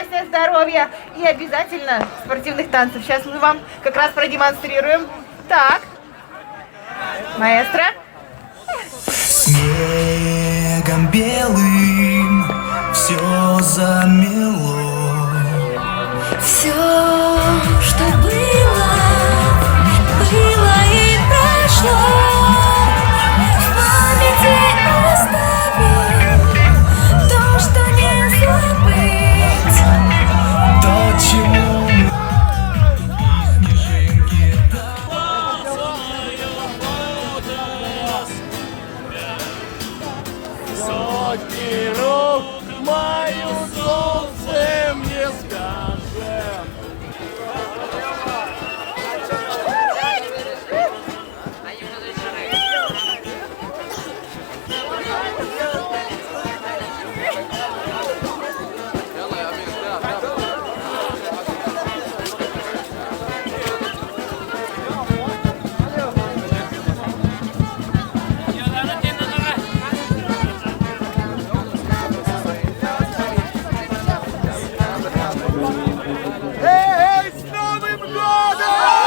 счастья, здоровья и обязательно спортивных танцев. Сейчас мы вам как раз продемонстрируем. Так, маэстро. Снегом белым все замело. Все, что было, было и прошло. В памяти оставим то, что не забыть. То, чему мы снежинки Сотни рук мою солнцем не скажем. Эй, с Новым годом!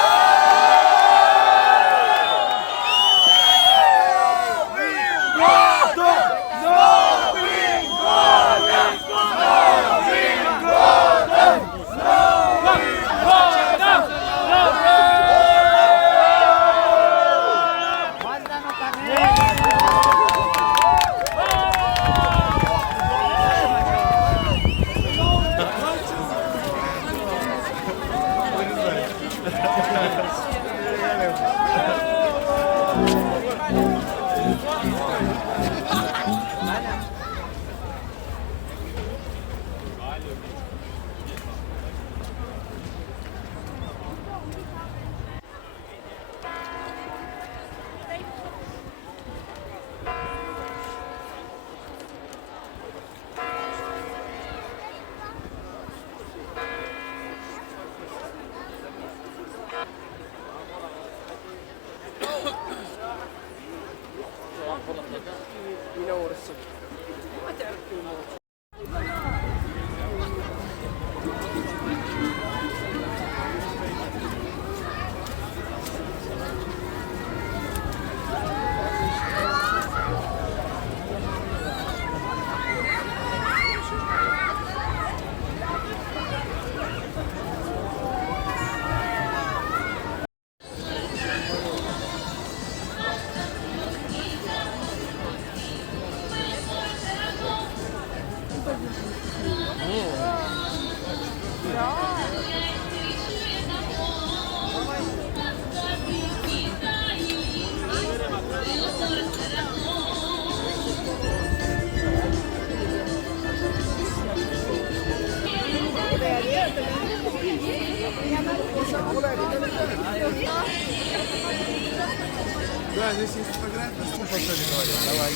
Да, здесь есть фотография. Слушай, что ты говоришь? Давай,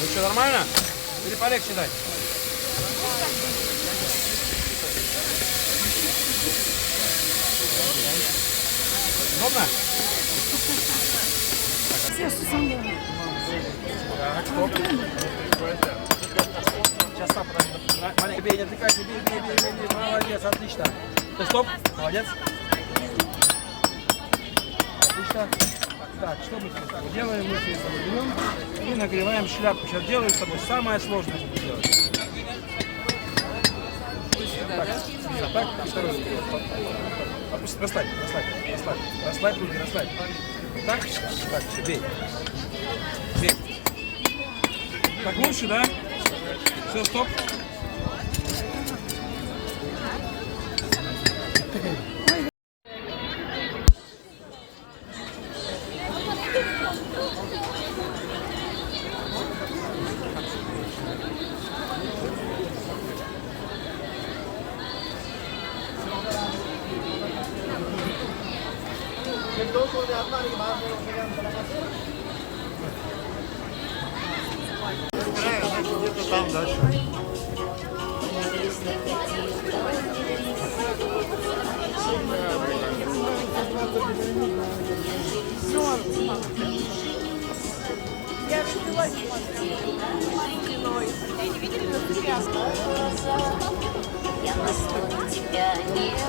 Ну что, нормально? Или полегче дать? Удобно? Так, стоп. Сейчас сам подожди. Маленько бей, не отвлекайся, бей. Молодец, отлично. Стоп, молодец. Отлично. Так, что мы сейчас делаем? Мы с тобой берем и нагреваем шляпку. Сейчас делаем с тобой самое сложное, что делать. Так, и второй руку. Опусти, расслабь руки, расслабь. Так, все, бей. Так лучше, да? Все, стоп. где-то там дальше. Я Я настолько тебя не